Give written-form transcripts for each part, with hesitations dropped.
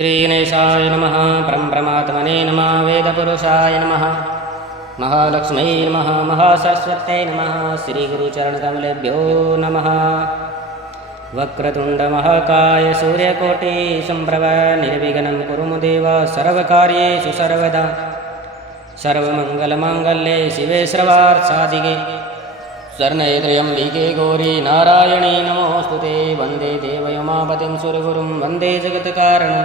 श्रीगणेशाय नमः। परमप्रमात्मने नमः। वेदपुरुषाय नमः। महालक्ष्म्यै नमः। महासरस्वत्यै नमः। श्रीगुरुचरणकमलेभ्यो नमः। वक्रतुण्डमहाकाय सूर्यकोटिसम्प्रभ निर्विघ्नं कुरु मे देव। सर्वकार्येषु सर्वदा सर्वमङ्गलमाङ्गल्ये शिवे सर्वार्थसाधिके शरण्ये त्र्यम्बिके गौरी नारायणी नमोऽस्तुते। वन्दे देवयोमापतिं सुरगुरुं वन्दे जगत्कारणं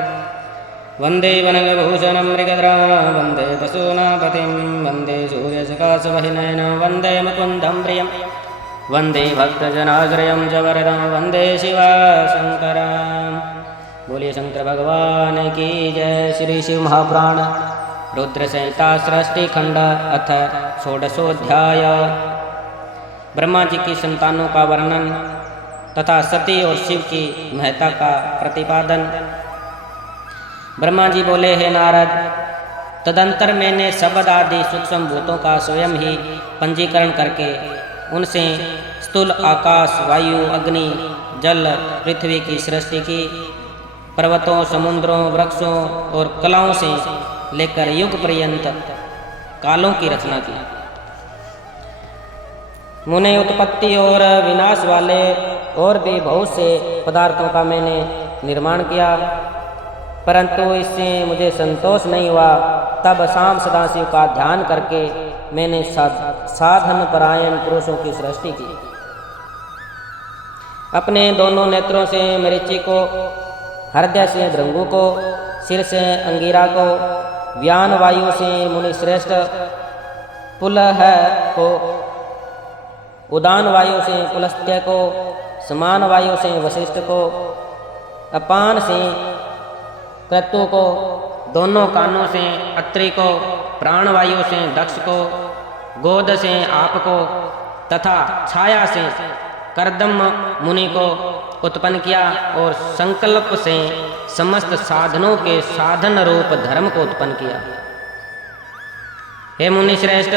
वन्दे वनगभूषणं मृगधरां वन्दे पशूनापतिं वन्दे सूर्यसकाशवहिनयनं वन्दे मुकुन्दं प्रियं वन्दे भक्तजनाश्रयं जवरदं वन्दे शिवशङ्करं। बोलिए शंकर भगवान की जय। श्री शिव महापुराण रुद्र संहिता सृष्टि खंड अथ षोडशोऽध्याय। ब्रह्मा जी की संतानों का वर्णन तथा सती और शिव की महत्ता का प्रतिपादन। ब्रह्मा जी बोले, हे नारद, तदंतर मैंने शब्द आदि सूक्ष्म भूतों का स्वयं ही पंजीकरण करके उनसे स्थूल आकाश, वायु, अग्नि, जल, पृथ्वी की सृष्टि की। पर्वतों, समुद्रों, वृक्षों और कलाओं से लेकर युग पर्यंत कालों की रचना की। मुने उत्पत्ति और विनाश वाले और भी बहुत से पदार्थों का मैंने निर्माण किया, परंतु इससे मुझे संतोष नहीं हुआ। तब शाम सदाशिव का ध्यान करके मैंने साधन परायण पुरुषों की सृष्टि की। अपने दोनों नेत्रों से मरीचि को, हृदय से भृंगु को, सिर से अंगिरा को, व्यान वायु से मुनि श्रेष्ठ पुलह को, उदान वायु से पुलस्त्य को, समान वायु से वशिष्ठ को, अपान से क्रतु को, दोनों कानों से अत्रि को, प्राण वायु से दक्ष को, गोद से आप को तथा छाया से कर्दम मुनि को उत्पन्न किया और संकल्प से समस्त साधनों के साधन रूप धर्म को उत्पन्न किया। हे मुनि श्रेष्ठ,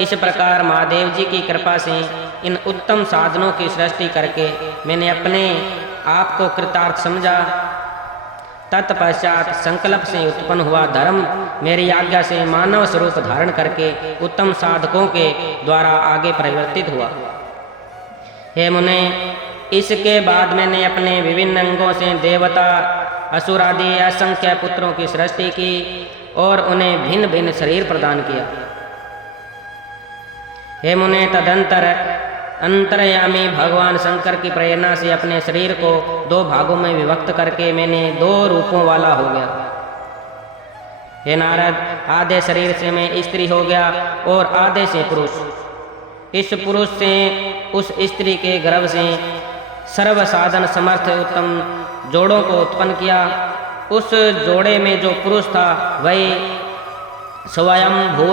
इस प्रकार महादेव जी की कृपा से इन उत्तम साधनों की सृष्टि करके मैंने अपने आप को कृतार्थ समझा। तत्पश्चात संकल्प से उत्पन्न हुआ धर्म मेरी आज्ञा से मानव स्वरूप धारण करके उत्तम साधकों के द्वारा आगे परिवर्तित हुआ। हे मुने, इसके बाद मैंने अपने विभिन्न अंगों से देवता, असुर आदि असंख्य पुत्रों की सृष्टि की और उन्हें भिन्न भिन्न शरीर प्रदान किया। हे मुने, तदंतर अंतर्यामी भगवान शंकर की प्रेरणा से अपने शरीर को दो भागों में विभक्त करके मैंने दो रूपों वाला हो गया। हे नारद, आधे शरीर से मैं स्त्री हो गया और आधे से पुरुष। इस पुरुष से उस स्त्री के गर्भ से सर्व साधन समर्थ उत्तम जोड़ों को उत्पन्न किया। उस जोड़े में जो पुरुष था वही स्वयं भुव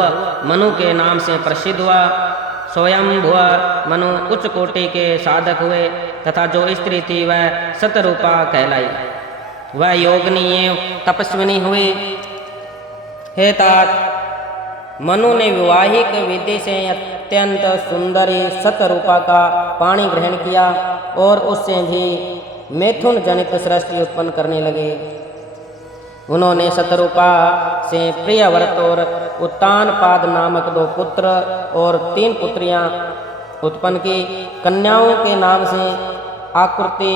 मनु के नाम से प्रसिद्ध हुआ। स्वयं भुव मनु उच्च कोटि के साधक हुए तथा जो स्त्री थी वह सतरूपा कहलाई। वह योगिनी एवं तपस्विनी हुई। हे तात, मनु ने विवाहिक विधि से अत्यंत सुंदरी सतरूपा का पाणी ग्रहण किया और उससे भी मैथुन जनित सृष्टि उत्पन्न करने लगे। उन्होंने सतरूपा से प्रियव्रत और उत्तानपाद नामक दो पुत्र और 3 पुत्रियां उत्पन्न की। कन्याओं के नाम से आकृति,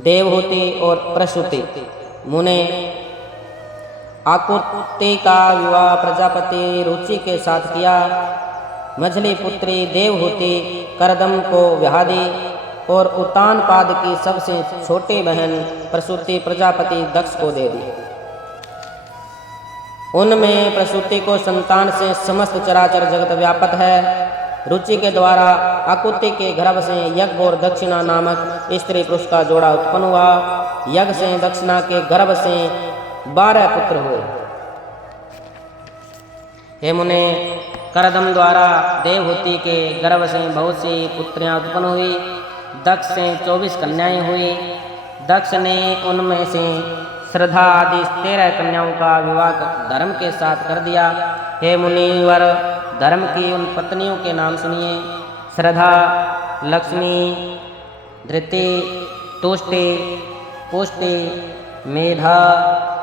देवहूति और प्रसूति। मुने, आकृति का विवाह प्रजापति रुचि के साथ किया। मझली पुत्री देवहूति करदम को विवाह दी और उत्तानपाद की सबसे छोटी बहन प्रसूति प्रजापति दक्ष को दे दी। उनमें प्रसूति को संतान से समस्त चराचर जगत व्यापक है। रुचि के द्वारा आकृति के गर्भ से यज्ञ और दक्षिणा नामक स्त्री पुरुष का जोड़ा उत्पन्न हुआ। यज्ञ से दक्षिणा के गर्भ से 12 पुत्र हुए। हे मुने, करदम द्वारा देवहूति के गर्भ से बहुत सी पुत्रियां उत्पन्न हुई। दक्ष से 24 कन्याएं हुई। दक्ष ने उनमें से श्रद्धा आदि 13 कन्याओं का विवाह धर्म के साथ कर दिया। हे मुनिवर, धर्म की उन पत्नियों के नाम सुनिए। श्रद्धा, लक्ष्मी, धृति, तुष्टि, पुष्टि, मेधा,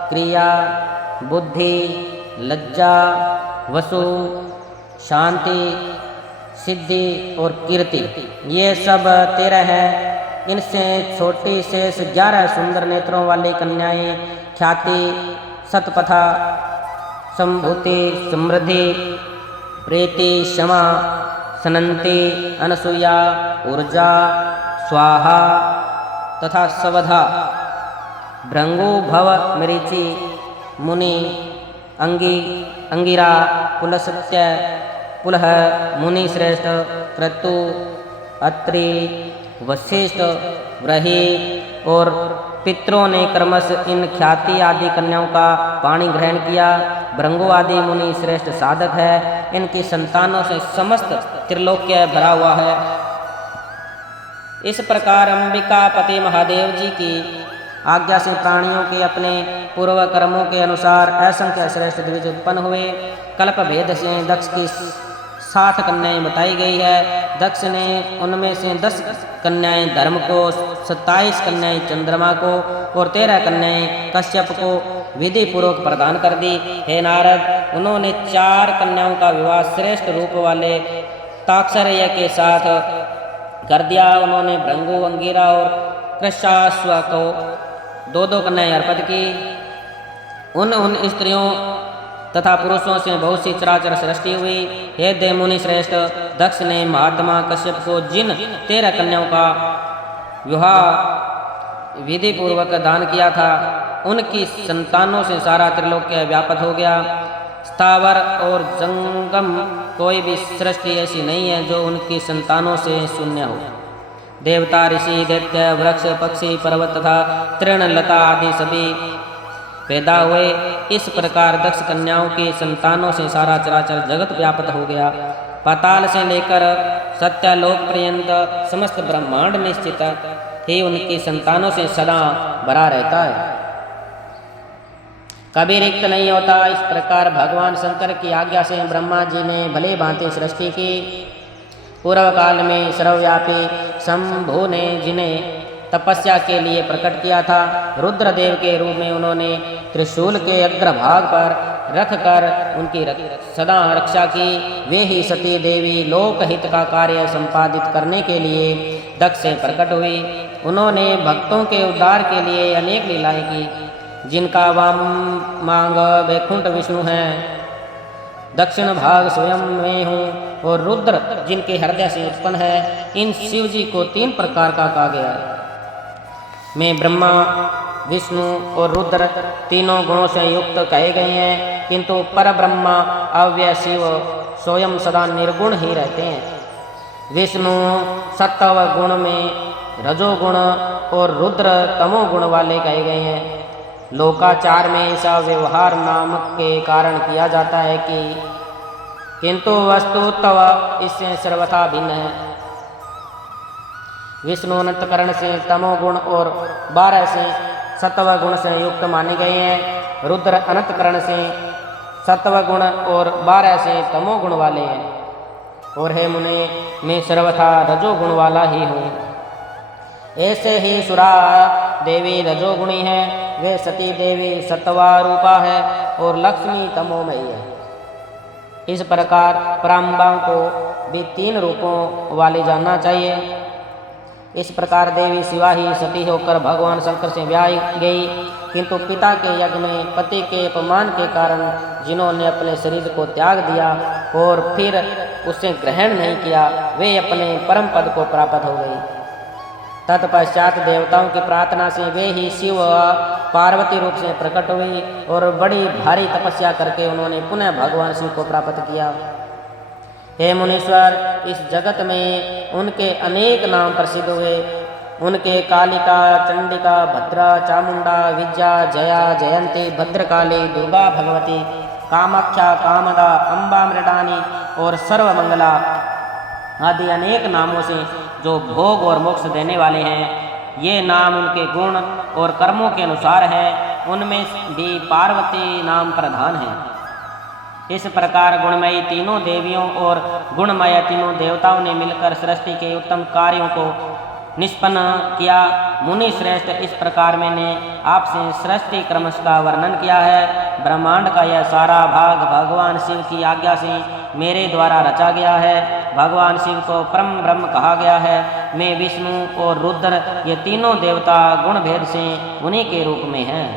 क्रिया, बुद्धि, लज्जा, वसु, शांति, सिद्धि और कीर्ति, ये सब 13 है। इनसे छोटी शेष 11 सुंदर नेत्रों वाली कन्याएं ख्याति, सतपथा, संभूति, समृद्धि, प्रीति, क्षमा, सनंती, अनसुया, ऊर्जा, स्वाहा तथा सवधा, भृंगु, भव, मरीचि, मुनि, अंगिरा, पुलसत्य, पुलह, मुनि श्रेष्ठ, क्रतु, अत्रि, वशिष्ठ, व्रही और पितरों ने क्रमश इन ख्याति आदि कन्याओं का पाणी ग्रहण किया। भृंगु आदि मुनि श्रेष्ठ साधक है, इनकी संतानों से समस्त त्रिलोक्य भरा हुआ है। इस प्रकार अंबिका पति महादेव जी की आज्ञा से प्राणियों के अपने पूर्व कर्मों के अनुसार असंख्य श्रेष्ठ द्विज उत्पन्न हुए। कल्प भेद से दक्ष की 7 कन्याएं बताई गई है। दक्ष ने उनमें से 10 कन्याएं धर्म को, 27 कन्याएं चंद्रमा को और 13 कन्याएं कश्यप को विधि पूर्वक प्रदान कर दी। हे नारद, उन्होंने 4 कन्याओं का विवाह श्रेष्ठ रूप वाले ताक्षर्य के साथ कर दिया। उन्होंने भृंगु, अंगिरा और कृशाश्व को 2-2 कन्याएं अर्पित की। उन स्त्रियों तथा पुरुषों से बहुत सी चराचर सृष्टि हुई। हे देवमुनि श्रेष्ठ, दक्ष ने महात्मा कश्यप को जिन 13 कन्याओं का विवाह विधि पूर्वक दान किया था, उनकी संतानों से सारा त्रिलोक्य व्याप्त हो गया। स्थावर और जंगम कोई भी सृष्टि ऐसी नहीं है जो उनकी संतानों से शून्य हो। देवता, ऋषि, दैत्य, वृक्ष, पक्षी, पर्वत तथा तृण, लता आदि सभी पैदा हुए। इस प्रकार दक्ष कन्याओं की संतानों से सारा चराचर जगत व्याप्त हो गया। पाताल से लेकर सत्यलोक पर्यंत समस्त ब्रह्मांड निश्चित ही उनकी संतानों से सदा भरा रहता है, कभी रिक्त नहीं होता। इस प्रकार भगवान शंकर की आज्ञा से ब्रह्मा जी ने भली भांति सृष्टि की। पूर्व काल में सर्वव्यापी शंभु ने जिन्हें तपस्या के लिए प्रकट किया था, रुद्रदेव के रूप में उन्होंने त्रिशूल के अग्रभाग पर रखकर उनकी सदा रक्षा की। वे ही सती देवी लोकहित का कार्य संपादित करने के लिए दक्ष से प्रकट हुई। उन्होंने भक्तों के उद्धार के लिए अनेक लीलाएं की, जिनका वाम मांग वैकुंठ विष्णु है, दक्षिण भाग स्वयं में हूँ और रुद्र जिनके हृदय से उत्पन्न है। इन शिव जी को 3 प्रकार का कहा गया है। मैं ब्रह्मा, विष्णु और रुद्र तीनों गुणों से युक्त कहे गए हैं, किंतु पर ब्रह्मा अव्यय शिव स्वयं सदा निर्गुण ही रहते हैं। विष्णु सत्व गुण में रजोगुण और रुद्र तमोगुण वाले कहे गए हैं। लोकाचार में ऐसा व्यवहार नामक के कारण किया जाता है किंतु वस्तुतः इससे सर्वथा भिन्न है। विष्णु अनंतकरण से तमोगुण और 12 से सत्व गुण से युक्त माने गए हैं। रुद्र अनंतकरण से सत्व गुण और 12 से तमोगुण वाले हैं। और हे मुने, मैं सर्वथा रजोगुण वाला ही हूँ। ऐसे ही सुरा देवी रजोगुणी है, वे सती देवी सत्वा रूपा है और लक्ष्मी तमोमयी है। इस प्रकार पराम्बा को भी 3 रूपों वाली जानना चाहिए। इस प्रकार देवी शिवा ही सती होकर भगवान शंकर से ब्याही गई, किंतु पिता के यज्ञ में पति के अपमान के कारण जिन्होंने अपने शरीर को त्याग दिया और फिर उसे ग्रहण नहीं किया, वे अपने परम पद को प्राप्त हो गई। तत्पश्चात देवताओं की प्रार्थना से वे ही शिव पार्वती रूप से प्रकट हुई और बड़ी भारी तपस्या करके उन्होंने पुनः भगवान शिव को प्राप्त किया। हे मुनीश्वर, इस जगत में उनके अनेक नाम प्रसिद्ध हुए। उनके कालिका, चंडिका, भद्रा, चामुंडा, विद्या, जया, जयंती, भद्रकाली, दुर्गा भगवती, कामाख्या, कामदा, अम्बा, मृडानी और सर्वमंगला आदि अनेक नामों से जो भोग और मोक्ष देने वाले हैं। ये नाम उनके गुण और कर्मों के अनुसार है। उनमें भी पार्वती नाम प्रधान है। इस प्रकार गुणमयी तीनों देवियों और गुणमय तीनों देवताओं ने मिलकर सृष्टि के उत्तम कार्यों को निष्पन्न किया। मुनि श्रेष्ठ, इस प्रकार मैंने आपसे सृष्टि क्रम का वर्णन किया है। ब्रह्मांड का यह सारा भाग भगवान शिव की आज्ञा से मेरे द्वारा रचा गया है। भगवान शिव को परम ब्रह्म कहा गया है। मैं विष्णु और रुद्र ये तीनों देवता गुण भेद से उन्हीं के रूप में हैं।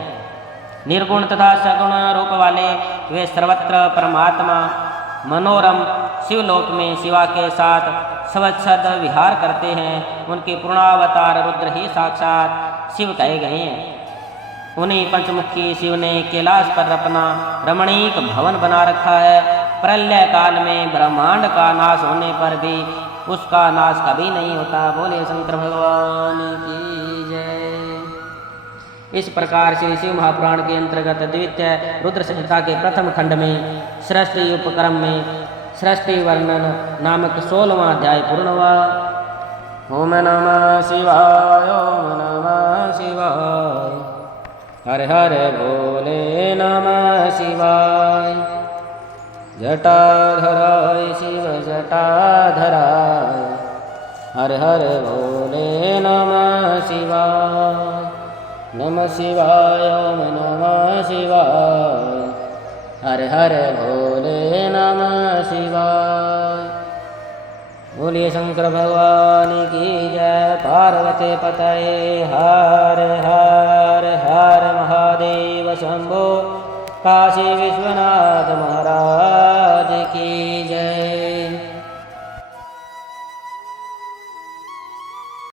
निर्गुण तथा सगुण रूप वाले वे सर्वत्र परमात्मा मनोरम शिवलोक में शिवा के साथ स्वच्छद विहार करते हैं। उनके पूर्णावतार रुद्र ही साक्षात शिव कहे गए हैं। उन्हीं पंचमुखी शिव ने कैलाश पर अपना रमणीक भवन बना रखा है। प्रलय काल में ब्रह्मांड का नाश होने पर भी उसका नाश कभी नहीं होता। बोले शंकर भगवान की जय। इस प्रकार श्री शिव महापुराण के अंतर्गत द्वितीय रुद्र संहिता के प्रथम खंड में सृष्टि उपक्रम में सृष्टि वर्णन नामक 16वां अध्याय पूर्ण हुआ। ओम नमः शिवाय, ओम नमः शिवाय, हर हर भोले नमः शिवाय। जटाधराय शिव जटाधराय, हर हर भोले नमः शिवाय। नमः शिवाय, ओम नमः शिवाय, हर हर भोले नमः शिवाय। बोलिए शंकर भगवान की जय। पार्वती पतये हर हर हर महादेव शंभो। काशी विश्वनाथ महाराज की जय।